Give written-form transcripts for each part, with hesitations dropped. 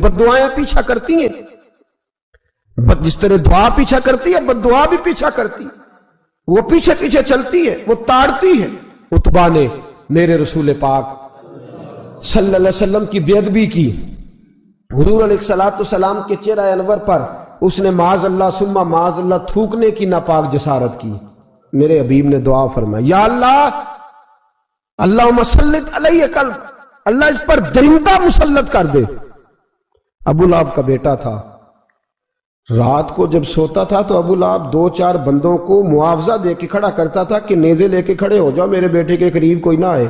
बद्दुआएं पीछा करती हैं, जिस तरह दुआ पीछा करती है बद्दुआ भी पीछा करती है। वो पीछे पीछे चलती है, वो ताड़ती है। उतबा ने मेरे रसूल पाक सल्लल्लाहु अलैहि वसल्लम की बेअदबी की। हुजूर अलैहिस्सलाम के चेहरा अनवर पर उसने माज़ अल्लाह सुम्मा माज़ अल्लाह थूकने की नापाक जसारत की। मेरे हबीब ने दुआ फरमाई, या अल्लाह अल्लाहुम्मा सल्लित अलैहि कल्ब, अल्लाह इस पर दरिंदा मुसल्लत कर दे। अबू लहब का बेटा था, रात को जब सोता था तो अबू लहब 2-4 बंदों को मुआवजा दे के खड़ा करता था कि नेज़े लेके खड़े हो जाओ, मेरे बेटे के करीब कोई ना आए।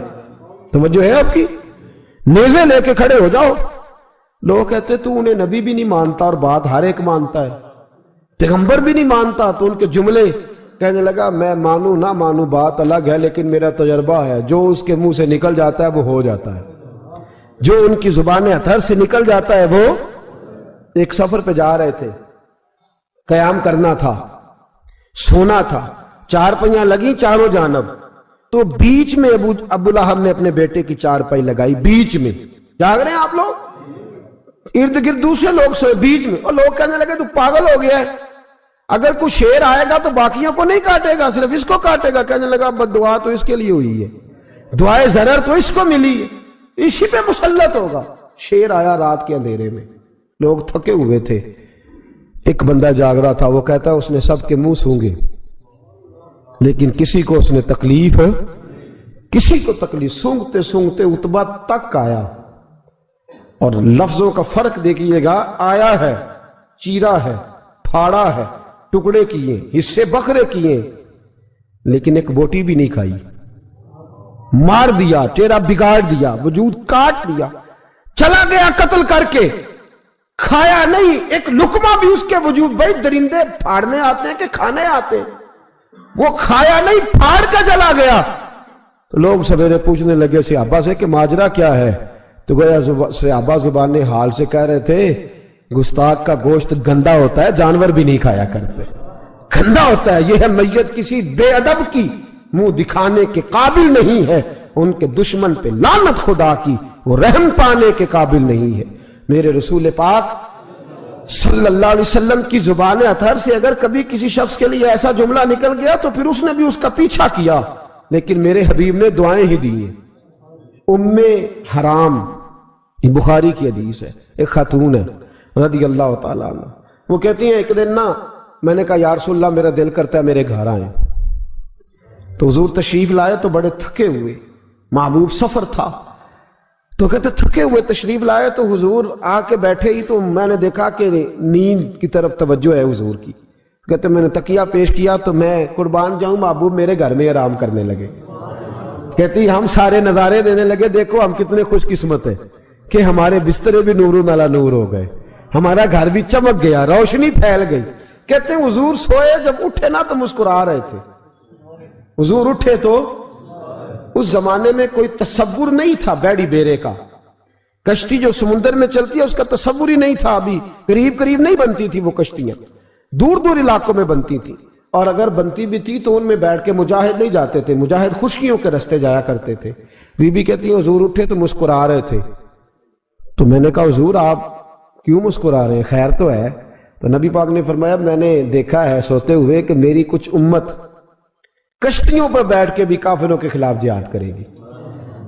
तवज्जो है आपकी? नेज़े लेके खड़े हो जाओ। लोग कहते तू उन्हें नबी भी नहीं मानता और बात हर एक मानता है, पैगंबर भी नहीं मानता। तो उनके जुमले कहने लगा, मैं मानू ना मानू बात अलग है, लेकिन मेरा तजर्बा है, जो उसके मुंह से निकल जाता है वो हो जाता है, जो उनकी जुबान अतहर से निकल जाता है वो। एक सफर पे जा रहे थे, कयाम करना था, सोना था, 4 पहियां लगी चारों जानब, तो बीच में अबू लहब ने अपने बेटे की 4 पाई लगाई, बीच में। जाग रहे हैं आप लोग? इर्द गिर्द दूसरे लोग सोए, बीच में। और लोग कहने लगे तू पागल हो गया है, अगर कोई शेर आएगा तो बाकियों को नहीं काटेगा, सिर्फ इसको काटेगा। कहने लगा बद्दुआ तो इसके लिए हुई है, दुआए ज़रर तो इसको मिली है, इसी पे मुसल्लत होगा। शेर आया रात के अंधेरे में, लोग थके हुए थे, एक बंदा जाग रहा था। वो कहता उसने सबके मुंह सूंघे, लेकिन किसी को उसने तकलीफ, किसी को तकलीफ। सूंघते सूंघते उतबा तक आया। और लफ्जों का फर्क देखिएगा, आया है, चीरा है, फाड़ा है, टुकड़े किए, हिस्से बकरे किए, लेकिन एक बोटी भी नहीं खाई। मार दिया, चेहरा बिगाड़ दिया, वजूद काट दिया, चला गया कत्ल करके, खाया नहीं, एक लुकमा भी उसके वजूद। भाई दरिंदे फाड़ने आते हैं कि खाने आते हैं? वो खाया नहीं, फाड़ कर चला गया। तो लोग सवेरे पूछने लगे सहाबा से कि माजरा क्या है? तो गया सहाबा जुबान हाल से कह रहे थे, गुस्ताख का गोश्त गंदा होता है, जानवर भी नहीं खाया करते, गंदा होता है। यह है मैयत किसी बेअदब की, मुंह दिखाने के काबिल नहीं है, उनके दुश्मन पे लानत खुदा की, वो रहम पाने के काबिल नहीं है। मेरे रसूल पाक सल्लल्लाहु अलैहि वसल्लम की जुबान अतहर से अगर कभी किसी शख्स के लिए ऐसा जुमला निकल गया तो फिर उसने भी उसका पीछा किया, लेकिन मेरे हबीब ने दुआएं ही दी हैं। उम्मे हराम, ये बुखारी की हदीस है, एक खातून है रदी अल्लाह ताला अन्हा, वो कहती हैं एक दिन ना मैंने कहा या रसूल अल्लाह मेरा दिल करता है मेरे घर आए। तो हुजूर तशरीफ लाए तो बड़े थके हुए, महबूब सफर था, तो कहते थके हुए तशरीफ लाए तो हुजूर आके बैठे ही तो मैंने देखा कि नींद की तरफ तवज्जो है हुजूर की। कहते मैंने तकिया पेश किया तो मैं कुर्बान जाऊं महबूब मेरे घर में आराम करने लगे। कहती हम सारे नजारे देने लगे, देखो हम कितने खुशकिस्मत है कि हमारे बिस्तरे भी नूर नाला नूर हो गए, हमारा घर भी चमक गया, रोशनी फैल गई। कहते हुजूर सोए, जब उठे ना तो मुस्कुरा रहे थे। हुजूर उठे तो उस जमाने में कोई तसव्वुर नहीं था बैड़ी बेरे का, कश्ती जो समुद्र में चलती है उसका तसव्वुर ही नहीं था। अभी करीब करीब नहीं बनती थी वो कश्तियां, दूर दूर इलाकों में बनती थी, और अगर बनती भी थी तो उनमें बैठ के मुजाहिद नहीं जाते थे, मुजाहिद खुशियों के रास्ते जाया करते थे। बीबी कहती है हुजूर उठे तो मुस्कुरा रहे थे। तो मैंने कहा हुजूर आप क्यों मुस्कुरा रहे हैं, खैर तो है? तो नबी पाक ने फरमाया मैंने देखा है सोते हुए कि मेरी कुछ उम्मत कश्तियों पर बैठ के भी काफिरों के खिलाफ जिहाद करेगी,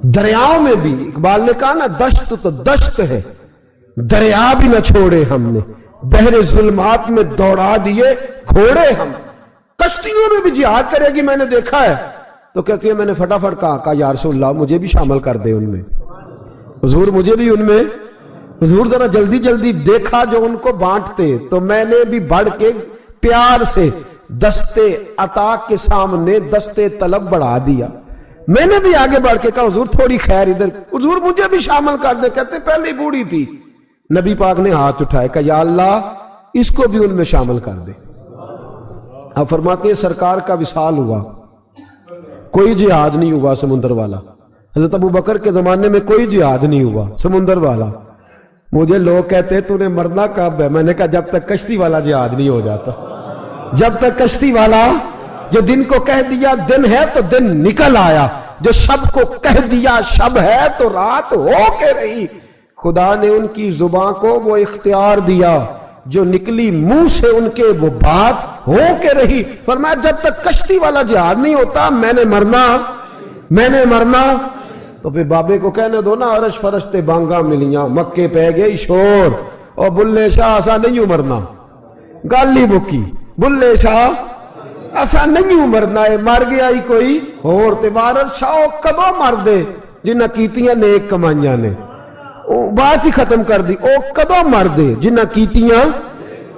दरियाओं में भी। इकबाल ने कहा ना दश्त तो दश्त है, दरिया भी न छोड़े हमने, बहरे जुल्मात में दौड़ा दिए घोड़े हम। कश्तियों में भी जिहाद करेगी, मैंने देखा है। तो कहती है मैंने फटाफट कहा या रसूल अल्लाह मुझे भी शामिल कर दे उनमें, हुजूर मुझे भी उनमें। हुजूर जरा जल्दी जल्दी देखा जो उनको बांटते, तो मैंने भी बढ़ के प्यार से दस्ते अता के सामने दस्ते तलब बढ़ा दिया। मैंने भी आगे बढ़ के कहा हुजूर थोड़ी खैर इधर, हुजूर मुझे भी शामिल कर दे। कहते पहले ही बूढ़ी थी। नबी पाक ने हाथ उठाए, कहा या अल्लाह इसको भी उनमें शामिल कर दे। अब फरमाते हैं सरकार का विसाल हुआ, कोई जिहाद नहीं हुआ समुंदर वाला। हजरत अबू बकर के जमाने में कोई जिहाद नहीं हुआ समुंदर वाला। मुझे लोग कहते तूने मरना कब है? मैंने कहा जब तक कश्ती वाला जिहाद नहीं हो जाता, जब तक कश्ती वाला जो दिन को कह दिया दिन है तो दिन निकल आया, जो शब को कह दिया शब है तो रात हो के रही। خدا نے ان کی زبان کو وہ اختیار دیا جو نکلی منہ سے ان کے وہ بات ہو کے رہی. فرمایا جب تک کشتی والا جہاد نہیں ہوتا میں نے مرنا. تو پھر بابے کو کہنے دو نا عرش فرشتے بانگا ملیاں مکے پہ گئی شور اور بلے شاہ ایسا نہیں مرنا. گالی بکی بلے شاہ ایسا نہیں مرنا ہے, مر گیا ہی کوئی اور تے بارش شاہ کدو مر دے جنہ کیتیاں نیک کمائیاں نے, بات ہی ختم کر دی. او کدو مر دے جنہ کیتیاں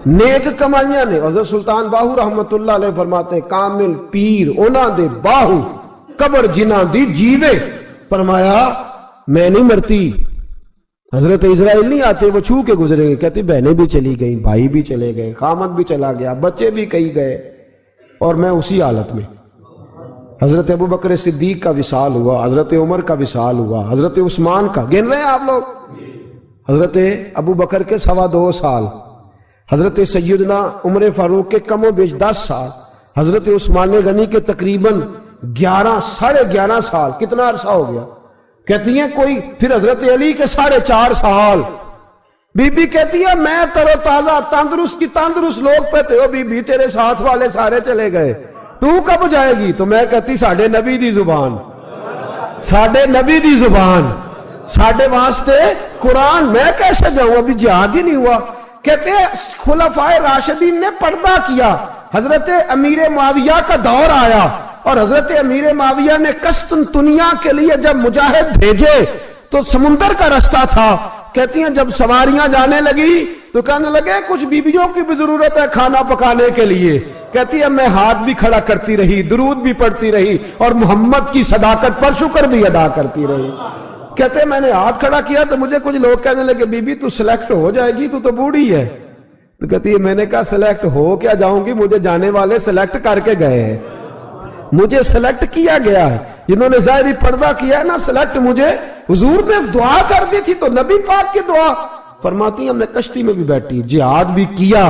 نیک کمائیاں نے. حضرت سلطان باہو رحمت اللہ علیہ فرماتے کامل پیر اونا دے باہو قبر جنہ دی جیوے. فرمایا میں نہیں مرتی. حضرت اسرائیل نہیں آتے وہ چھو کے گزریں گے, کہتے بہنیں بھی چلی گئیں, بھائی بھی چلے گئے, خامد بھی چلا گیا, بچے بھی کئی گئے, اور میں اسی حالت میں. حضرت ابو بکر صدیق کا وصال ہوا, حضرت عمر کا وصال ہوا, حضرت عثمان کا, گن رہے ہیں آپ لوگ, حضرت ابو بکر کے 2.25 سال, حضرت سیدنا عمر فاروق کے کم و بیش 10 سال, حضرت عثمان غنی کے تقریباً 11 سال. کتنا عرصہ ہو گیا کہتی ہیں کوئی. پھر حضرت علی کے 4.5 سال. بی بی کہتی ہے میں تر و تازہ تندرست لوگ پہ تھے, بی بی تیرے ساتھ والے سارے چلے گئے, تو کب جائے گی؟ تو میں کہتی ساڑھے نبی دی زبان, ساڑھے واسطے قرآن, میں کیسے جاؤں, ابھی جہاد ہی نہیں ہوا. کہتے ہیں خلفائے راشدین نے پردہ کیا, حضرت امیر معاویہ کا دور آیا اور حضرت امیر معاویہ نے قسطنطنیہ کے لیے جب مجاہد بھیجے تو سمندر کا رستہ تھا. کہتی ہیں جب سواریاں جانے لگی تو کہنے لگے کچھ بیویوں کی بھی ضرورت ہے کھانا پکانے کے لیے. کہتی ہے میں ہاتھ بھی کھڑا کرتی رہی, درود بھی پڑھتی رہی اور محمد کی صداقت پر شکر بھی ادا کرتی رہی. کہتے ہیں میں نے ہاتھ کھڑا کیا تو مجھے کچھ لوگ کہنے لگے بی بی تو سلیکٹ ہو جائے گی, تو بوڑھی ہے. تو کہتی ہے میں نے کہا سلیکٹ ہو کیا جاؤں گی, مجھے جانے والے سلیکٹ کر کے گئے ہیں, مجھے سلیکٹ کیا گیا ہے. جنہوں نے ظاہری پردہ کیا ہے نا سلیکٹ, مجھے حضور نے دعا کر دی تھی تو نبی پاک کی دعا. فرماتی ہم نے کشتی میں بھی بیٹھی, جہاد بھی کیا,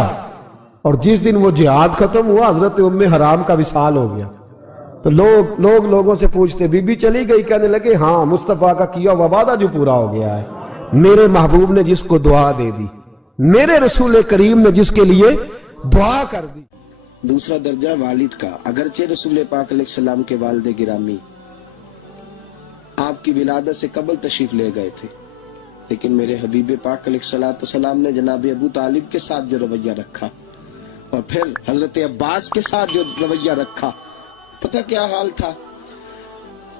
اور جس دن وہ جہاد ختم ہوا حضرت ام حرام کا وصال ہو گیا. تو لوگوں سے پوچھتے بی بی چلی گئی, کہنے لگے ہاں مصطفیٰ کا کیا ہوا وعدہ جو پورا ہو گیا ہے, میرے محبوب نے جس کو دعا دے دی, میرے رسول کریم نے جس کے لیے دعا کر دی. دوسرا درجہ والد کا. اگرچہ رسول پاک علیہ السلام کے والد گرامی آپ کی ولادت سے قبل تشریف لے گئے تھے, لیکن میرے حبیب پاک علیہ السلام نے جناب ابو طالب کے ساتھ جو رویہ رکھا اور پھر حضرت عباس کے ساتھ جو رویہ رکھا, پتہ کیا حال تھا.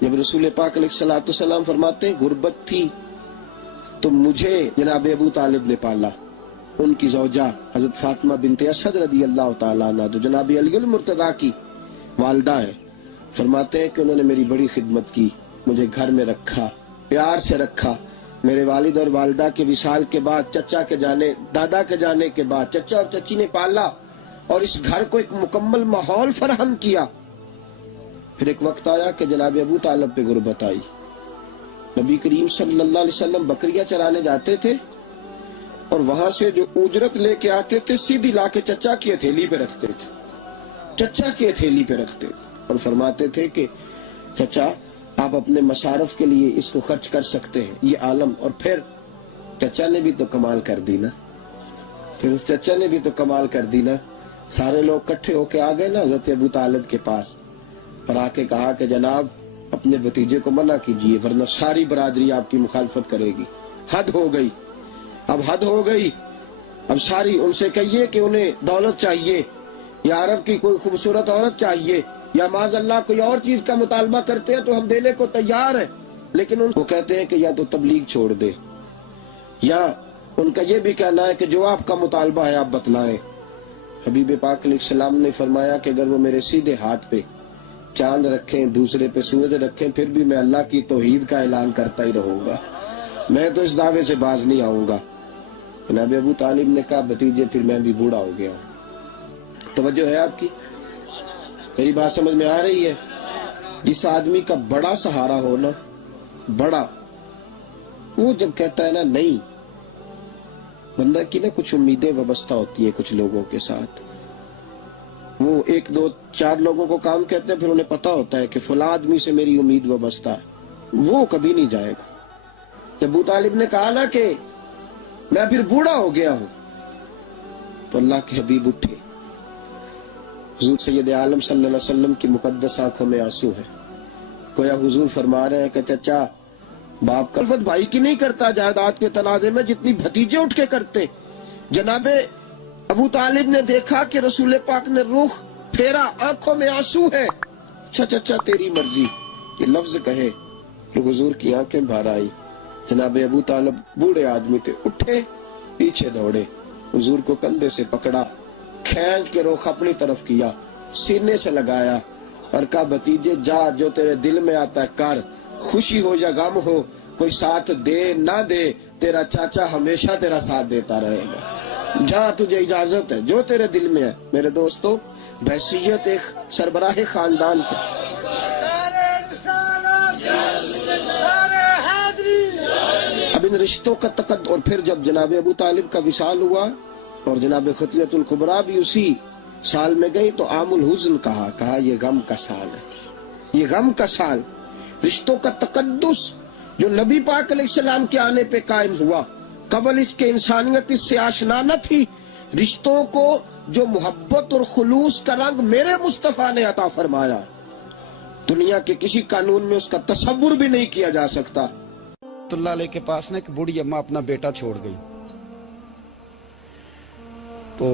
جب رسول پاک علیہ السلام فرماتے غربت تھی تو مجھے جناب ابو طالب نے پالا. ان کی زوجہ حضرت فاطمہ بنت اسد رضی اللہ تعالیٰ عنہ جو جناب علی المرتضیٰ کی والدہ ہے, فرماتے ہیں کہ انہوں نے میری بڑی خدمت کی, مجھے گھر میں رکھا, پیار سے رکھا. میرے والد اور والدہ کے وصال کے بعد چچا کے جانے, دادا کے جانے کے بعد چچا اور چچی نے پالا اور اس گھر کو ایک مکمل ماحول فراہم کیا. پھر ایک وقت آیا کہ جناب ابو طالب پہ غربت آئی. نبی کریم صلی اللہ علیہ وسلم بکریاں چرانے جاتے تھے اور وہاں سے جو اجرت لے کے آتے تھے سیدھی لا کے چچا کی ہتھیلی پہ رکھتے تھے, اور فرماتے تھے کہ چچا آپ اپنے مصارف کے لیے اس کو خرچ کر سکتے ہیں, یہ عالم. اور پھر چچا نے بھی تو کمال کر دی نا, سارے لوگ کٹھے ہو کے آ گئے نا حضرت ابو طالب کے پاس اور آ کے کہا کہ جناب اپنے بھتیجے کو منع کیجئے ورنہ ساری برادری آپ کی مخالفت کرے گی. حد ہو گئی. اب ساری ان سے کہیے کہ انہیں دولت چاہیے یا عرب کی کوئی خوبصورت عورت چاہیے یا معاذ اللہ کوئی اور چیز کا مطالبہ کرتے ہیں تو ہم دینے کو تیار ہیں, لیکن ان کو کہتے ہیں کہ یا تو تبلیغ چھوڑ دے, یا ان کا یہ بھی کہنا ہے کہ جو آپ کا مطالبہ ہے آپ بتلائیں. حبیب پاک علیہ السلام نے فرمایا کہ اگر وہ میرے سیدھے ہاتھ پہ چاند رکھیں, دوسرے پہ سورج رکھیں, پھر بھی میں اللہ کی توحید کا اعلان کرتا ہی رہوں گا, میں تو اس دعوے سے باز نہیں آؤں گا. جناب ابو طالب نے کہا بھتیجے پھر میں بھی بوڑھا ہو گیا ہوں. توجہ ہے آپ کی, میری بات سمجھ میں آ رہی ہے. جس آدمی کا بڑا سہارا ہو نا, بڑا, وہ جب کہتا ہے نا نہیں, بندہ کی نا کچھ امیدیں وابستہ ہوتی ہیں کچھ لوگوں کے ساتھ. وہ 1 2 4 لوگوں کو کام کہتے ہیں, پھر انہیں پتا ہوتا ہے کہ فلاں آدمی سے میری امید وابستہ ہے, وہ کبھی نہیں جائے گا. جب ابو طالب نے کہا نا کہ मैं फिर बूढ़ा हो गया हूं। तो अल्लाह के हबीब उठे, हुजूर सैयद आलम सल्लल्लाहु अलैहि वसल्लम की मुकद्दस आंखों में आंसू है। गोया हुजूर फरमा रहे हैं कि चचा, बाप का खिदमत भाई की नहीं करता जायदाद के तनाजे में जितनी भतीजे उठ के करते। जनाबे अबू तालिब ने देखा कि रसूल पाक ने रुख फेरा, आंखों में आंसू है। अच्छा चचा तेरी मर्जी, ये लफ्ज कहे तो हुजूर की आंखें भर आई। जनाबे अबू तालिब बूढ़े आदमी थे, उठे पीछे दौड़े, हुजूर को कंधे से पकड़ा, खींच के रुख अपनी तरफ किया, सीने से लगाया और कहा भतीजे जा, जो तेरे दिल में आता है कर, खुशी हो या गम हो, कोई साथ दे ना दे, तेरा चाचा हमेशा तेरा साथ देता रहेगा। जा, तुझे इजाजत है, जो तेरे दिल में है। मेरे दोस्तों, बहसीयत एक सरबराह खानदान की, अब इन रिश्तों का तकद। और फिर जब जनाब अबू तालिब का विसाल हुआ और जनाब खतियतुल कुबरा भी उसी साल में गई, तो आमुल हुज़्न कहा ये गम का साल है, ये गम का साल। रिश्तों का तकद्दुस जो नबी पाक अलैहिस्सलाम के आने पे कायम हुआ, कबल इसके इंसानियत इससे आशना न थी। रिश्तों को जो मोहब्बत और खुलूस का रंग मेरे मुस्तफा ने अता फरमाया, दुनिया के किसी कानून में उसका तसव्वुर भी नहीं किया जा सकता। अब्दुल्लाह के पास ना एक बूढ़ी अम्मा अपना बेटा छोड़ गई, तो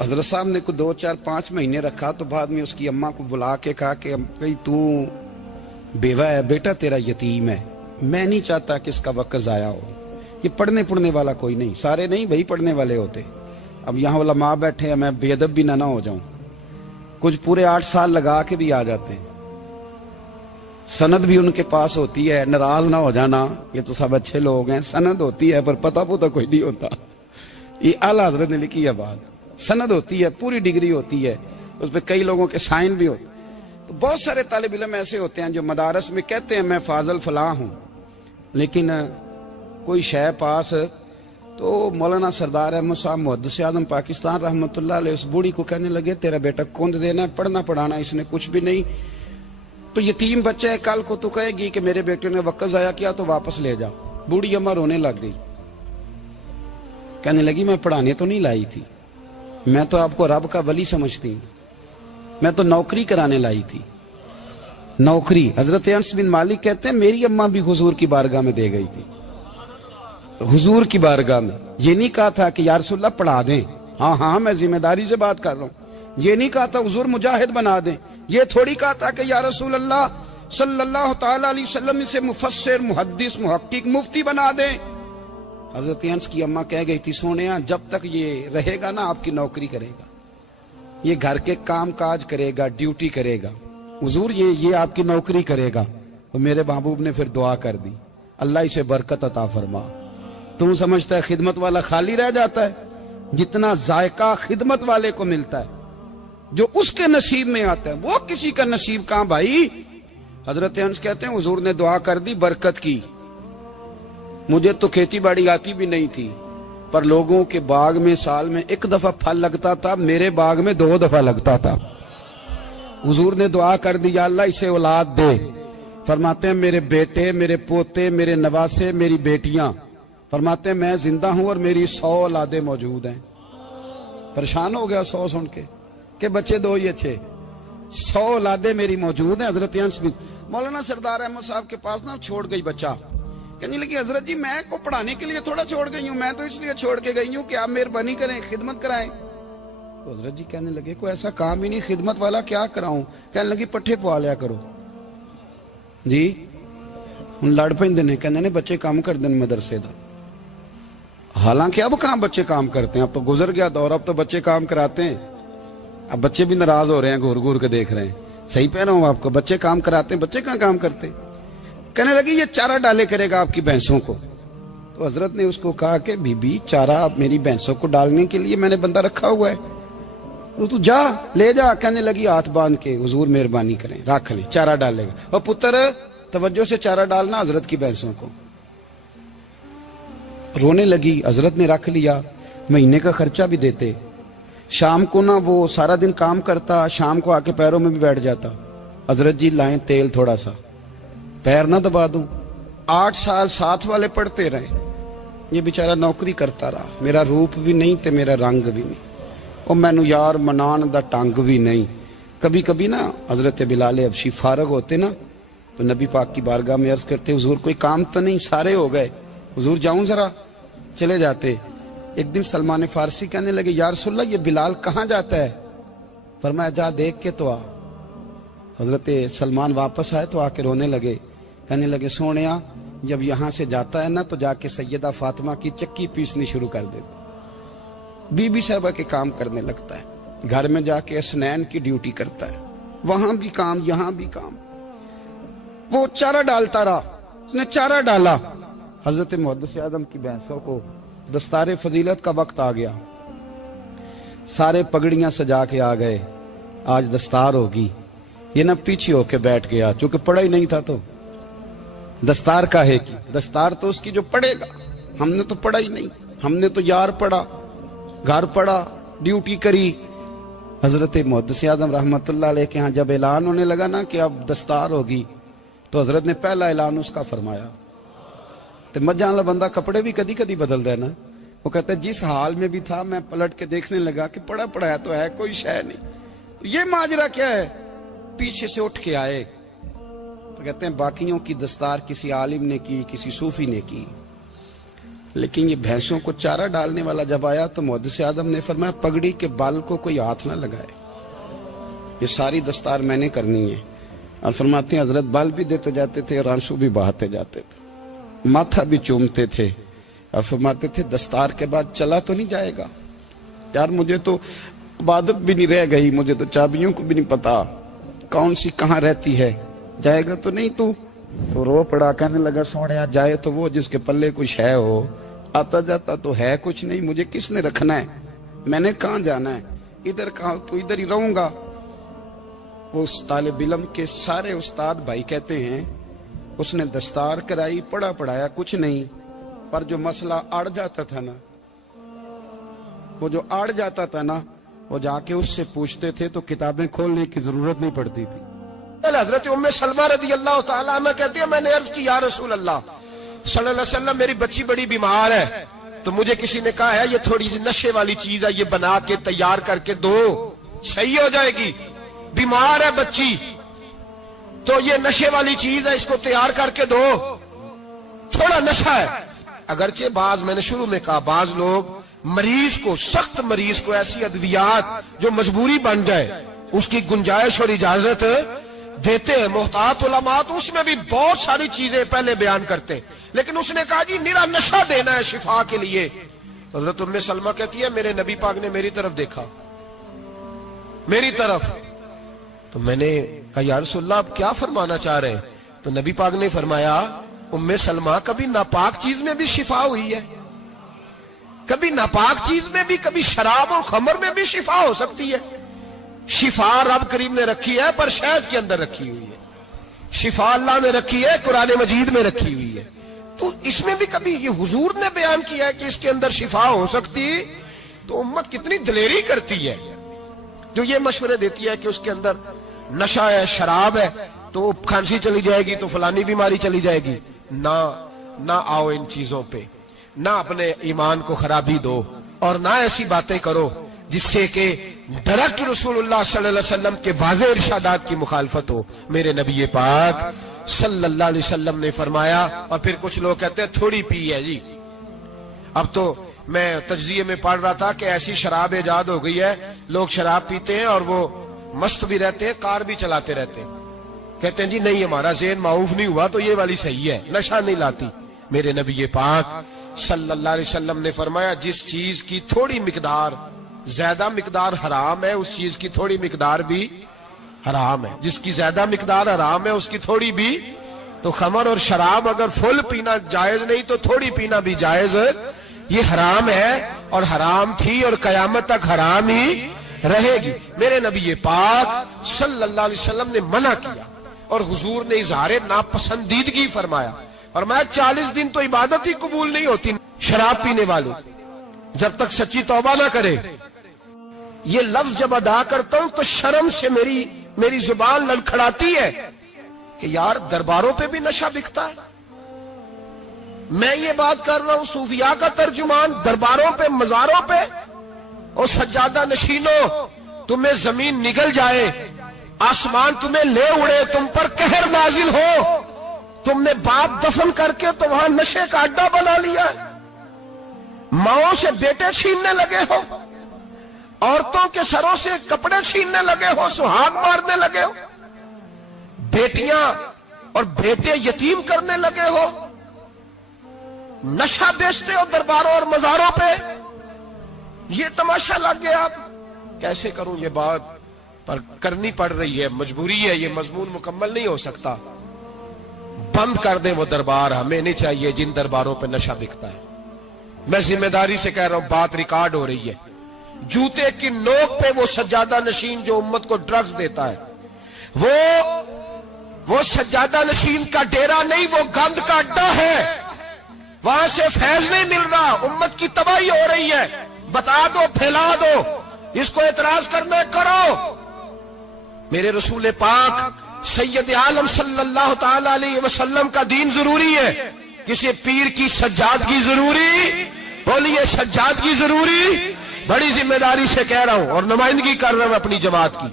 हजरत साहब ने को 2, 4, 5 महीने रखा। तो बाद में उसकी अम्मा को बुला के कहा कि तू बेवा है, बेटा तेरा यतीम है, मैं नहीं चाहता कि इसका वक्त जाया हो। ये पढ़ने वाला कोई नहीं, सारे नहीं भाई पढ़ने वाले होते। अब यहाँ वाला माँ बैठे हैं, मैं बेअदब भी ना हो जाऊं। कुछ पूरे 8 साल लगा के भी आ जाते हैं, सनद भी उनके पास होती है, नाराज ना हो जाना, ये तो सब अच्छे लोग हैं। सनद होती है पर पता कोई नहीं होता। ये आला हजरत ने लिखी है बात, सनद होती है, पूरी डिग्री होती है, उस पर कई लोगों के साइन भी होते। तो बहुत सारे तालिब इल्म ऐसे होते हैं जो मदारस में कहते हैं मैं फाजल फलां हूं, लेकिन कोई शय पास। तो मौलाना सरदार अहमद साहब मुहद्दिस आज़म पाकिस्तान रहमतुल्लाह अलैह उस बूढ़ी को कहने लगे तेरा बेटा कौन देना है, पढ़ना पढ़ाना इसने कुछ भी नहीं, तो यतीम बच्चा है, कल को तो कहेगी कि मेरे बेटे ने वक्त जाया किया तो वापस ले जाओ। बूढ़ी अम्मा रोने लग गई, कहने लगी मैं पढ़ाने तो नहीं लाई थी, मैं तो आपको रब का वली समझती हूँ, मैं तो नौकरी कराने लाई थी। नौकरी, हजरत अनस बिन मालिक कहते हैं मेरी अम्मा भी हुजूर की बारगाह में दे गई थी। हुजूर की बारगाह में ये नहीं कहा था कि या रसूलल्लाह पढ़ा दें, हाँ मैं जिम्मेदारी से बात कर रहा हूँ। ये नहीं कहा था हुजूर मुजाहिद बना दें, ये थोड़ी कहा था कि या रसूलल्लाह सल्लल्लाहु तआला अलैहि वसल्लम से मुफस्सिर, मुहद्दिस, मुहक्किक, मुफ्ती बना दें। हजरत अनस की अम्मा कह गई थी सोनिया जब तक ये रहेगा ना आपकी नौकरी करेगा, ये घर के काम काज करेगा, ड्यूटी करेगा, हुजूर ये आपकी नौकरी करेगा। तो मेरे महबूब ने फिर दुआ कर दी, अल्लाह इसे बरकत अता फरमा। तुम समझता है खिदमत वाला खाली रह जाता है? जितना जायका खिदमत वाले को मिलता है, जो उसके नसीब में आता है, वो किसी का नसीब कहां भाई। हजरत अनस कहते हैं हुजूर ने दुआ कर दी, बरकत की। मुझे तो खेती बाड़ी आती भी नहीं थी, पर लोगों के बाग में साल में 1 दफा फल लगता था, मेरे बाग में 2 दफा लगता था। हुजूर ने दुआ कर दी, या अल्लाह इसे औलाद दे। फरमाते हैं मेरे बेटे, मेरे पोते, मेरे नवासे, मेरी बेटियां, फरमाते हैं मैं जिंदा हूं और मेरी 100 औलादे मौजूद हैं। परेशान हो गया 100 सुन के बच्चे 2 ही अच्छे, 100 औलादे मेरी मौजूद हैं। हजरत अनस बिन मौलाना सरदार अहमद साहब के पास ना छोड़ गई बच्चा, कहने लगी हजरत जी मैं को पढ़ाने के लिए थोड़ा छोड़ गई हूँ, मैं तो इसलिए छोड़ के गई हूँ कि आप मेहरबानी करें, खिदमत कराएं। तो हजरत जी कहने लगे कोई ऐसा काम ही नहीं, खिदमत वाला क्या कराऊं। कहने लगी पट्ठे पवा लिया करो जी। हूं लड़ पैंदे ने, कहने ने बच्चे काम कर दें मदरसे का। हालांकि अब कहां बच्चे काम करते हैं, अब तो गुजर गया दौर, अब तो बच्चे काम कराते हैं। अब बच्चे भी नाराज हो रहे हैं, घूर घूर के देख रहे हैं। सही कह रहा हूं आपको, बच्चे काम कराते हैं, बच्चे कहां काम करते। कहने लगी ये चारा डाले करेगा आपकी भैंसों को। तो हजरत ने उसको कहा कि बीबी चारा मेरी भैंसों को डालने के लिए मैंने बंदा रखा हुआ है, तो तू जा ले जा। कहने लगी हाथ बांध के हुजूर मेहरबानी करें, रख ले, चारा डालेगा। और पुत्र तवज्जो से चारा डालना हजरत की भैंसों को। रोने लगी, हजरत ने रख लिया, महीने का खर्चा भी देते। शाम को ना वो सारा दिन काम करता, शाम को आके पैरों में भी बैठ जाता, हजरत जी लाएं तेल थोड़ा सा, पैर ना दबा दूं। 8 साल साथ वाले पढ़ते रहे, ये बेचारा नौकरी करता रहा, मेरा रूप भी नहीं ते मेरा रंग भी नहीं, और मैनू यार मनान दा टंग भी नहीं। कभी कभी ना हजरत बिलाल हबशी फारग होते ना तो नबी पाक की बारगाह में अर्ज करते, हुजूर कोई काम तो नहीं, सारे हो गए, हुजूर जाऊं जरा, चले जाते। एक दिन सलमान फारसी कहने लगे, या रसूलल्लाह ये बिलाल कहाँ जाता है? फरमाया जा देख के तो आ। हजरत सलमान वापस आए तो आके रोने लगे, कहने लगे सोनिया जब यहाँ से जाता है ना तो जाके सैयदा फातिमा की चक्की पीसनी शुरू कर देता, बीबी साहबा के काम करने लगता है, घर में जाके स्नैन की ड्यूटी करता है, वहां भी काम यहाँ भी काम। वो चारा डालता रहा, उसने चारा डाला। हजरत मुहद्दिस आदम की भैंसों को दस्तार फजीलत का वक्त आ गया, सारे पगड़ियां सजा के आ गए, आज दस्तार होगी। ये ना पीछे होके बैठ गया, चूंकि पढ़ा ही नहीं था तो दस्तार काहे की, दस्तार तो उसकी जो पढ़ेगा, हमने तो पढ़ा ही नहीं, हमने तो यार पढ़ा, घर पढ़ा, ड्यूटी करी। हजरत मुहद्दिस आदम रहमतुल्लाह अलैह के यहाँ जब ऐलान होने लगा ना कि अब दस्तार होगी, तो हजरत ने पहला ऐलान उसका फरमाया। तो मजा वाला बंदा कपड़े भी कदी कदी बदल दे ना, वो कहता है जिस हाल में भी था मैं पलट के देखने लगा कि पढ़ा पढ़ाया तो है, कोई शय नहीं, तो ये माजरा क्या है? पीछे से उठ के आए तो कहते हैं बाकियों की दस्तार किसी आलिम ने की, किसी सूफी ने की, लेकिन ये भैंसों को चारा डालने वाला जब आया तो मुहद्दिस आदम ने फरमाया पगड़ी के बाल को कोई हाथ ना लगाए, ये सारी दस्तार मैंने करनी है। और फरमाते हैं हजरत बाल भी देते जाते थे और आंसू भी बहाते जाते थे, माथा भी चूमते थे, और फरमाते थे दस्तार के बाद चला तो नहीं जाएगा यार, मुझे तो इबादत भी नहीं रह गई, मुझे तो चाबियों को भी नहीं पता कौन सी कहाँ रहती है, जाएगा तो नहीं तू? तो रो पड़ा, कहने लगा सोनिया जाए तो वो जिसके पल्ले कुछ है हो, आता जाता तो है कुछ नहीं, मुझे किसने रखना है, मैंने कहाँ जाना है, इधर कहाँ, तो इधर ही रहूंगा। उस तालिब इल्म के सारे उस्ताद भाई कहते हैं उसने दस्तार कराई, पढ़ा पढ़ाया कुछ नहीं, पर जो मसला अड़ जाता था ना, वो जो अड़ जाता था ना, वो जाके उससे पूछते थे तो किताबें खोलने की जरूरत नहीं पड़ती थी। हजरत उम्मे सलमा रदी अल्लाह तआला अन्हा कहती है मैंने अर्ज की या रसूल अल्लाह सल्लल्लाहु अलैहि वसल्लम मेरी बच्ची बड़ी बीमार है, तो मुझे किसी ने कहा है ये थोड़ी सी नशे वाली चीज है, ये बना के तैयार करके दो सही हो जाएगी, बीमार है बच्ची तो ये नशे वाली चीज है, इसको तैयार करके दो, थोड़ा नशा है। अगरचे बाज, मैंने शुरू में कहा, बाज लोग मरीज को, सख्त मरीज को ऐसी अद्वियात जो मजबूरी बन जाए उसकी गुंजाइश और इजाजत देते हैं। मोहतात उलमा तो उसमें भी बहुत सारी चीजें पहले बयान करते हैं, लेकिन उसने कहा जी निरा नशा देना है शिफा के लिए। हजरत उम्मे सलमा कहती है मेरे नबी पाक ने मेरी तरफ देखा, मेरी तरफ, तो मैंने कहा या रसूलल्लाह आप क्या फरमाना चाह रहे हैं? तो नबी पाक ने फरमाया उम्मे सलमा कभी नापाक चीज में भी शिफा हुई है, कभी नापाक चीज में भी, कभी शराब और खमर में भी शिफा हो सकती है। शिफा रब करीम ने रखी है पर शहद के अंदर रखी हुई है, शिफा अल्लाह ने रखी है, कुरान मजीद में रखी हुई है, तो इसमें भी कभी ये हुजूर ने बयान किया है कि इसके अंदर शिफा हो सकती, तो उम्मत कितनी दलेरी करती है जो ये मशवरे देती है कि उसके अंदर नशा है, शराब है, तो खांसी चली जाएगी तो फलानी बीमारी चली जाएगी। ना आओ इन चीजों पे, ना अपने ईमान को खराबी दो, और ना ऐसी बातें करो जिससे कि डायरेक्ट रसूलुल्लाह सल्लल्लाहु अलैहि वसल्लम के वाज़ेह इरशादात की मुखालफत हो। मेरे नबी पाक सल्लल्लाहु अलैहि वसल्लम ने फरमाया, और फिर कुछ लोग कहते हैं थोड़ी पी है जी। अब तो मैं तज्जिये में पढ़ रहा था कि ऐसी शराब इजाद हो गई है, लोग शराब पीते हैं और वो मस्त भी रहते हैं, कार भी चलाते रहते हैं, कहते हैं जी नहीं हमारा ज़हन माऊफ नहीं हुआ तो ये वाली सही है, नशा नहीं लाती। मेरे नबी पाक सल्लल्लाहु अलैहि वसल्लम ने फरमाया जिस चीज की थोड़ी मिकदार, ज्यादा मिकदार हराम है, उस चीज की थोड़ी मिकदार भी हराम है, जिसकी ज्यादा मिकदार हराम है उसकी थोड़ी भी। तो खमर और शराब अगर फुल पीना जायज नहीं तो थोड़ी पीना भी जायज, ये हराम है और हराम थी और कयामत तक हराम ही रहेगी। मेरे नबी पाक सल्लल्लाहु अलैहि वसल्लम ने मना किया और हुजूर ने इजहारे नापसंदीदगी फरमाया, और मैं 40 दिन तो इबादत ही कबूल नहीं होती शराब पीने वाले जब तक सच्ची तौबा ना करे। ये लफ्ज जब अदा करता हूं तो शर्म से मेरी जुबान लड़खड़ाती है कि यार दरबारों पे भी नशा बिकता है, میں یہ بات کر رہا ہوں صوفیاء کا ترجمان، درباروں پہ مزاروں پہ، اور سجادہ نشینوں تمہیں زمین نگل جائے، آسمان تمہیں لے اڑے، تم پر قہر نازل ہو، تم نے باپ دفن کر کے تو وہاں نشے کا اڈا بنا لیا، ماؤں سے بیٹے چھیننے لگے ہو، عورتوں کے سروں سے کپڑے چھیننے لگے ہو، سہاگ مارنے لگے ہو، بیٹیاں اور بیٹے یتیم کرنے لگے ہو، نشہ بیچتے ہو درباروں اور مزاروں پہ، یہ تماشا لگ گیا۔ آپ کیسے کروں یہ بات، پر کرنی پڑ رہی ہے، مجبوری ہے، یہ مضمون مکمل نہیں ہو سکتا۔ بند کر دیں وہ دربار، ہمیں نہیں چاہیے جن درباروں پہ نشہ بکتا ہے۔ میں ذمہ داری سے کہہ رہا ہوں، بات ریکارڈ ہو رہی ہے۔ جوتے کی نوک پہ وہ سجادہ نشین جو امت کو ڈرگز دیتا ہے، وہ سجادہ نشین کا ڈیرا نہیں، وہ گند کا اڈا ہے، وہاں سے فیض نہیں مل رہا، امت کی تباہی ہو رہی ہے۔ بتا دو، پھیلا دو، اس کو اعتراض کرنا کرو۔ میرے رسول پاک سید عالم صلی اللہ تعالی علیہ وسلم کا دین ضروری ہے، کسی پیر کی سجادگی ضروری؟ بولیے سجادگی ضروری؟ بڑی ذمہ داری سے کہہ رہا ہوں اور نمائندگی کر رہا ہوں اپنی جماعت کی۔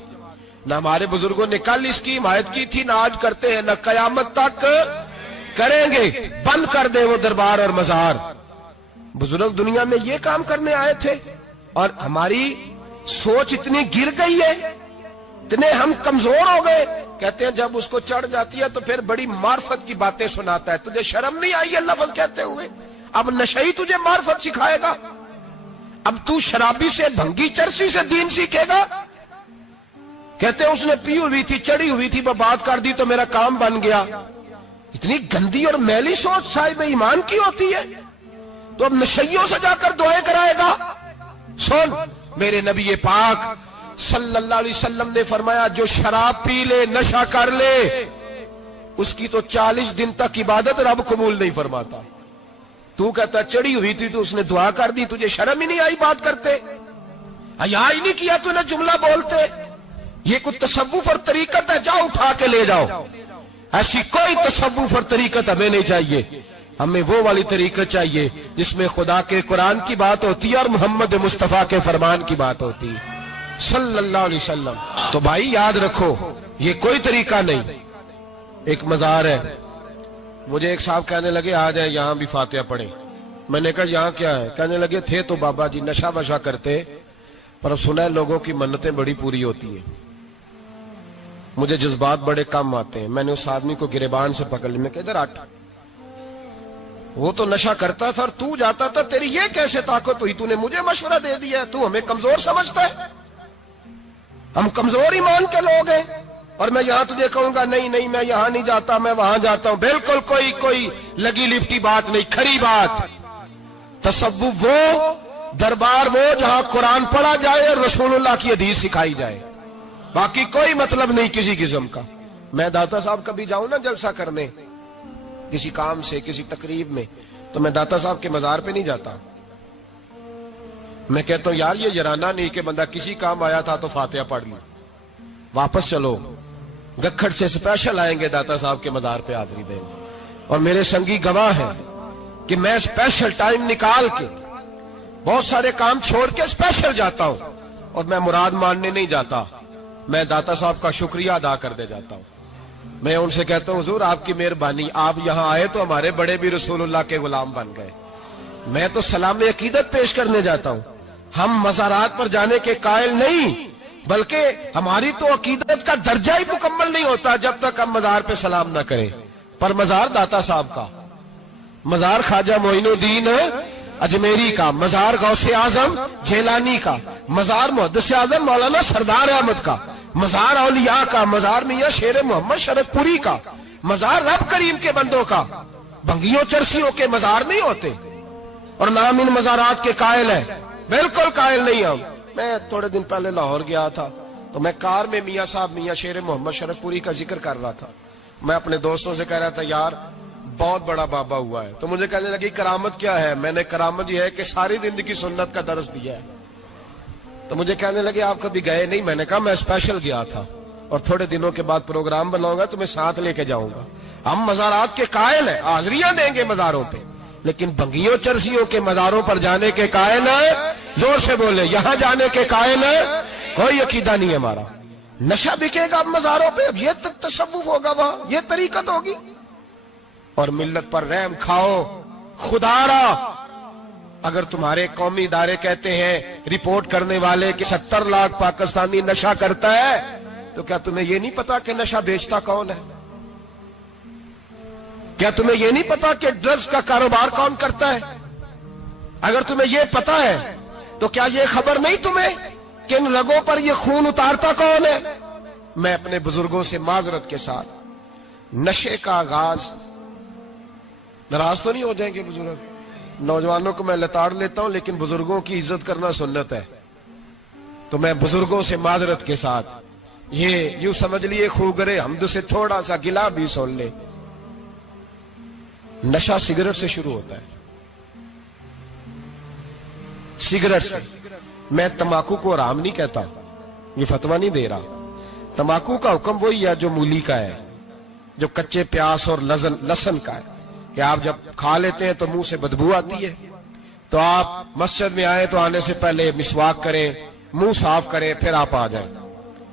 نہ ہمارے بزرگوں نے کل اس کی حمایت کی تھی، نہ آج کرتے ہیں، نہ قیامت تک کریں گے۔ بند کر دے وہ دربار اور مزار۔ بزرگ دنیا میں یہ کام کرنے آئے تھے، اور ہماری سوچ اتنی گر گئی ہے، اتنے ہم کمزور ہو گئے۔ کہتے ہیں جب اس کو چڑھ جاتی ہے تو پھر بڑی معرفت کی باتیں سناتا ہے۔ تجھے شرم نہیں آئی ہے لفظ کہتے ہوئے؟ اب نشئی تجھے معرفت سکھائے گا؟ اب تو شرابی سے، بھنگی چرسی سے دین سیکھے گا؟ کہتے ہیں اس نے پی ہوئی تھی، چڑھی ہوئی تھی، میں بات کر دی تو میرا کام بن گیا۔ اتنی گندی اور میلی سوچ صاحب ایمان کی ہوتی ہے، تو اب نشیوں سے جا کر دعائیں کرائے گا؟ سن، میرے نبی پاک صلی اللہ علیہ وسلم نے فرمایا جو شراب پی لے، نشہ کر لے، اس کی تو 40 دن تک عبادت رب قبول نہیں فرماتا۔ تو کہتا چڑھی ہوئی تھی تو اس نے دعا کر دی، تجھے شرم ہی نہیں آئی بات کرتے؟ حیا ہی نہیں کیا تو نے جملہ بولتے؟ یہ کوئی تصوف اور طریقت ہے؟ جاؤ اٹھا کے لے جاؤ۔ ایسی کوئی تصوف اور طریقت ہمیں نہیں چاہیے، ہمیں وہ والی طریقت چاہیے جس میں خدا کے قرآن کی بات ہوتی ہے اور محمد مصطفیٰ کے فرمان کی بات ہوتی ہے صلی اللہ علیہ وسلم۔ تو بھائی یاد رکھو، یہ کوئی طریقہ نہیں۔ ایک مزار ہے، مجھے ایک صاحب کہنے لگے آ جائیں یہاں بھی فاتحہ پڑھیں۔ میں نے کہا یہاں کیا ہے؟ کہنے لگے تھے تو بابا جی نشہ وشہ کرتے، پر اب سنا ہے لوگوں کی منتیں بڑی پوری ہوتی ہیں۔ مجھے جذبات بڑے کم آتے ہیں۔ میں نے اس آدمی کو گریبان سے پکڑ لی، میں کہ ادھر ہٹ، وہ تو نشہ کرتا تھا اور تو جاتا تھا، تیری یہ کیسے طاقت ہوئی؟ تو نے مجھے مشورہ دے دیا ہے، تو ہمیں کمزور سمجھتا ہے؟ ہم کمزور ایمان کے لوگ ہیں، اور میں یہاں تجھے کہوں گا نہیں نہیں میں یہاں نہیں جاتا، میں وہاں جاتا ہوں۔ بالکل کوئی لگی لپٹی بات نہیں، کھری بات۔ تصوف وہ، دربار وہ جہاں قرآن پڑھا جائے اور رسول اللہ کی حدیث سکھائی جائے، باقی کوئی مطلب نہیں کسی قسم کا۔ میں داتا صاحب کبھی جاؤں نا جلسہ کرنے کسی کام سے، کسی تقریب میں، تو میں داتا صاحب کے مزار پہ نہیں جاتا۔ میں کہتا ہوں یار یہ یرانہ نہیں کہ بندہ کسی کام آیا تھا تو فاتحہ پڑھ لی، واپس چلو۔ گکھڑ سے سپیشل آئیں گے داتا صاحب کے مزار پہ حاضری دیں گے، اور میرے سنگی گواہ ہیں کہ میں سپیشل ٹائم نکال کے بہت سارے کام چھوڑ کے سپیشل جاتا ہوں، اور میں مراد ماننے نہیں جاتا، میں داتا صاحب کا شکریہ ادا کر دے جاتا ہوں۔ میں ان سے کہتا ہوں حضور آپ کی مہربانی، آپ یہاں آئے تو ہمارے بڑے بھی رسول اللہ کے غلام بن گئے۔ میں تو سلام عقیدت پیش کرنے جاتا ہوں، ہم مزارات پر جانے کے قائل نہیں، بلکہ ہماری تو عقیدت کا درجہ ہی مکمل نہیں ہوتا جب تک ہم مزار پہ سلام نہ کریں۔ پر مزار داتا صاحب کا، مزار خواجہ معین الدین اجمیری کا، مزار غوث اعظم جیلانی کا، مزار محدث اعظم مولانا سردار احمد کا، مزار اولیاء کا، مزار میاں شیر محمد شرف پوری کا، مزار رب کریم کے بندوں کا۔ بھنگیوں چرسیوں کے مزار نہیں ہوتے، اور نام ان مزارات کے قائل ہیں، بالکل قائل نہیں ہم۔ میں تھوڑے دن پہلے لاہور گیا تھا، تو میں کار میں میاں صاحب میاں شیر محمد شرف پوری کا ذکر کر رہا تھا۔ میں اپنے دوستوں سے کہہ رہا تھا یار بہت بڑا بابا ہوا ہے، تو مجھے کہنے لگی کرامت کیا ہے؟ میں نے کرامت یہ ہے کہ ساری زندگی سنت کا درس دیا ہے۔ تو مجھے کہنے لگے آپ کبھی گئے نہیں؟ میں نے کہا میں اسپیشل گیا تھا، اور تھوڑے دنوں کے بعد پروگرام بناؤں گا تو میں ساتھ لے کے جاؤں گا۔ ہم مزارات کے قائل ہیں، حاضریاں دیں گے مزاروں پہ، لیکن بھنگیوں چرسیوں کے مزاروں پر جانے کے قائل ہے، زور سے بولے، یہاں جانے کے قائل ہے، کوئی عقیدہ نہیں ہے ہمارا۔ نشہ بکے گا اب مزاروں پہ، اب یہ تصوف ہوگا وہاں، یہ طریقت ہوگی۔ اور ملت پر رحم کھاؤ، خدا را اگر تمہارے قومی ادارے کہتے ہیں رپورٹ کرنے والے کہ 70 لاکھ پاکستانی نشہ کرتا ہے، تو کیا تمہیں یہ نہیں پتا کہ نشہ بیچتا کون ہے؟ کیا تمہیں یہ نہیں پتا کہ ڈرگز کا کاروبار کون کرتا ہے؟ اگر تمہیں یہ پتا ہے تو کیا یہ خبر نہیں تمہیں کہ ان رگوں پر یہ خون اتارتا کون ہے؟ میں اپنے بزرگوں سے معذرت کے ساتھ، نشے کا آغاز، ناراض تو نہیں ہو جائیں گے بزرگ، نوجوانوں کو میں لتاڑ لیتا ہوں لیکن بزرگوں کی عزت کرنا سنت ہے، تو میں بزرگوں سے معذرت کے ساتھ یہ یوں سمجھ لیے خوگرے حمد سے تھوڑا سا گلا بھی سن لے۔ نشہ سگریٹ سے شروع ہوتا ہے، سگریٹ سے۔ میں تمباکو کو حرام نہیں کہتا، یہ فتویٰ نہیں دے رہا، تمباکو کا حکم وہی ہے جو مولی کا ہے، جو کچے پیاز اور لہسن کا ہے، کہ آپ جب کھا لیتے ہیں تو منہ سے بدبو آتی ہے، تو آپ مسجد میں آئیں تو آنے سے پہلے مسواک کریں، منہ صاف کریں، پھر آپ آ جائیں،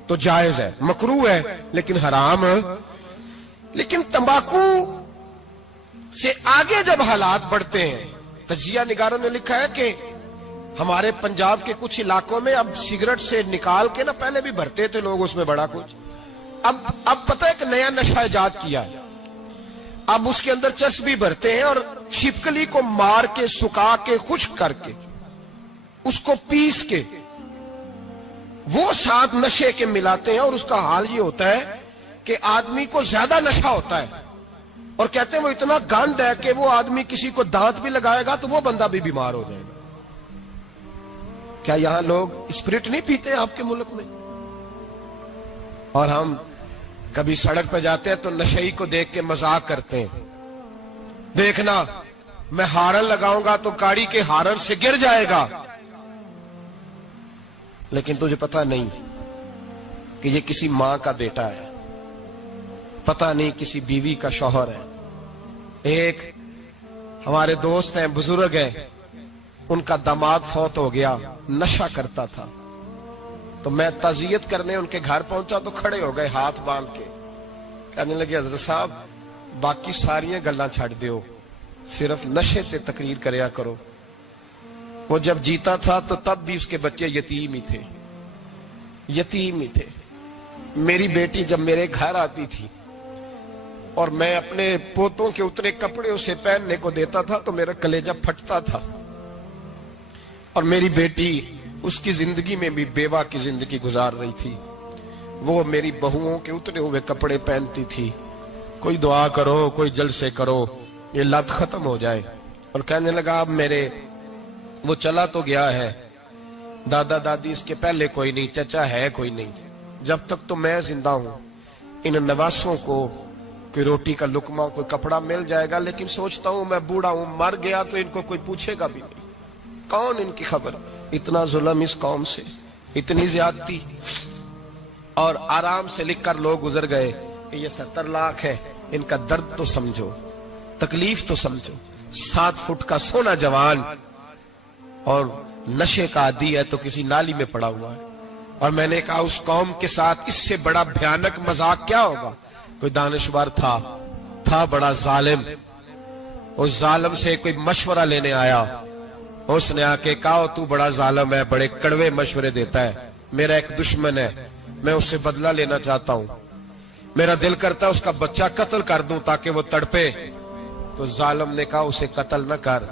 تو جائز ہے، مکروہ ہے لیکن حرام ہے۔ لیکن تمباکو سے آگے جب حالات بڑھتے ہیں، تجزیہ نگاروں نے لکھا ہے کہ ہمارے پنجاب کے کچھ علاقوں میں اب سگریٹ سے نکال کے نا، پہلے بھی بھرتے تھے لوگ اس میں بڑا کچھ، اب پتہ ہے کہ نیا نشہ ایجاد کیا ہے، اب اس کے اندر چرس بھی بھرتے ہیں اور چھپکلی کو مار کے، سکھا کے، خشک کر کے، اس کو پیس کے وہ ساتھ نشے کے ملاتے ہیں، اور اس کا حال یہ ہوتا ہے کہ آدمی کو زیادہ نشہ ہوتا ہے، اور کہتے ہیں وہ اتنا گند ہے کہ وہ آدمی کسی کو دانت بھی لگائے گا تو وہ بندہ بھی بیمار ہو جائے گا۔ کیا یہاں لوگ اسپرٹ نہیں پیتے آپ کے ملک میں؟ اور ہم کبھی سڑک پہ جاتے ہیں تو نشئی کو دیکھ کے مذاق کرتے ہیں، دیکھنا میں ہارن لگاؤں گا تو گاڑی کے ہارن سے گر جائے گا، لیکن تجھے پتا نہیں کہ یہ کسی ماں کا بیٹا ہے، پتا نہیں کسی بیوی کا شوہر ہے۔ ایک ہمارے دوست ہیں، بزرگ ہیں، ان کا داماد فوت ہو گیا، نشہ کرتا تھا، تو میں تعزیت کرنے ان کے گھر پہنچا تو کھڑے ہو گئے ہاتھ باندھ کے، کہنے لگے حضرت صاحب باقی ساریاں گلاں چھڑ دیو، صرف نشے تے تقریر کریا کرو۔ وہ جب جیتا تھا تو تب بھی اس کے بچے یتیم ہی تھے، یتیم ہی تھے۔ میری بیٹی جب میرے گھر آتی تھی اور میں اپنے پوتوں کے اتنے کپڑے اسے پہننے کو دیتا تھا تو میرا کلیجہ پھٹتا تھا، اور میری بیٹی اس کی زندگی میں بھی بیوہ کی زندگی گزار رہی تھی، وہ میری بہوؤں کے اتنے ہوئے کپڑے پہنتی تھی، کوئی دعا کرو، کوئی جلسے کرو، یہ لت ختم ہو جائے۔ اور کہنے لگا اب میرے وہ چلا تو گیا ہے، دادا دادی اس کے پہلے کوئی نہیں، چچا ہے کوئی نہیں، جب تک تو میں زندہ ہوں ان نواسوں کو کوئی روٹی کا لقمہ، کوئی کپڑا مل جائے گا، لیکن سوچتا ہوں میں بوڑھا ہوں، مر گیا تو ان کو کوئی پوچھے گا بھی نہیں، کون ان کی خبر۔ اتنا ظلم اس قوم سے، اتنی زیادتی، اور آرام سے لکھ کر لوگ گزر گئے کہ یہ 70 لاکھ ہے، ان کا درد تو سمجھو، تکلیف تو سمجھو۔ 7 فٹ کا سونا جوان اور نشے کا عادی ہے تو کسی نالی میں پڑا ہوا ہے۔ اور میں نے کہا اس قوم کے ساتھ اس سے بڑا بھیانک مذاق کیا ہوگا؟ کوئی دانشور تھا بڑا ظالم، اس ظالم سے کوئی مشورہ لینے آیا، اس نے آ کے کہا تو بڑا ظالم ہے، بڑے کڑوے مشورے دیتا ہے، میرا ایک دشمن ہے، میں اس سے بدلہ لینا چاہتا ہوں، میرا دل کرتا ہے اس کا بچہ قتل کر دوں تاکہ وہ تڑپے۔ تو ظالم نے کہا اسے قتل نہ کر،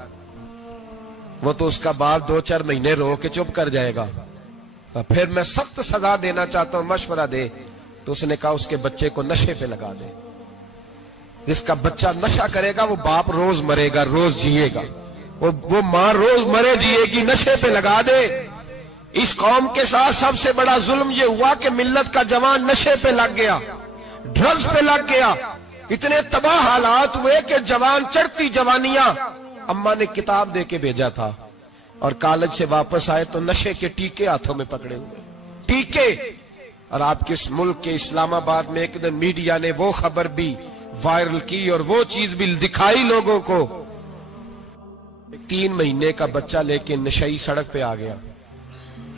وہ تو اس کا باپ 2-4 مہینے رو کے چپ کر جائے گا، پھر میں سخت سزا دینا چاہتا ہوں، مشورہ دے۔ تو اس نے کہا اس کے بچے کو نشے پہ لگا دے، جس کا بچہ نشہ کرے گا وہ باپ روز مرے گا، روز جیے گا، وہ ماں روز مرے جیے گی، نشے پہ لگا دے۔ اس قوم کے ساتھ سب سے بڑا ظلم یہ ہوا کہ ملت کا جوان نشے پہ لگ گیا، ڈرگز پہ لگ گیا، اتنے تباہ حالات ہوئے کہ جوان چڑھتی جوانیاں، اماں نے کتاب دے کے بھیجا تھا، اور کالج سے واپس آئے تو نشے کے ٹیکے ہاتھوں میں پکڑے ہوئے، ٹیکے۔ اور آپ کے اس ملک کے اسلام آباد میں ایک دن میڈیا نے وہ خبر بھی وائرل کی اور وہ چیز بھی دکھائی لوگوں کو 3 महीने का बच्चा लेके नशई सड़क पे आ गया,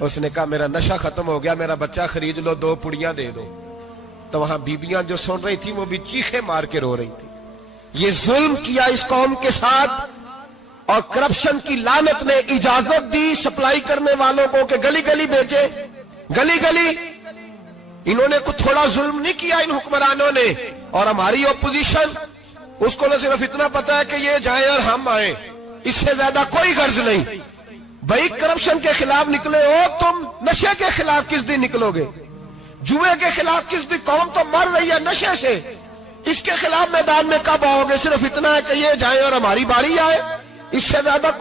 उसने कहा मेरा नशा खत्म हो गया, मेरा बच्चा खरीद लो, 2 पुड़ियां दे दो। तो वहां बीबियां जो सुन रही थी वो भी चीखे मार के रो रही थी। ये जुल्म किया इस कौम के साथ, और करप्शन की लानत ने इजाजत दी सप्लाई करने वालों को कि गली गली बेचे, गली गली। इन्होंने कुछ थोड़ा जुल्म नहीं किया इन हुक्मरानों ने। और हमारी ओपोजिशन, उसको न सिर्फ इतना पता है कि ये जाए और हम आए, इससे ज्यादा कोई गर्ज नहीं। भाई करप्शन के खिलाफ निकले हो तुम, नशे के खिलाफ किस दिन निकलोगे? जुए के खिलाफ किस दिन? कौम तो मर रही है नशे से, इसके खिलाफ मैदान में कब आओगे? सिर्फ इतना है कि ये जाए और हमारी बारी आए, इससे ज्यादा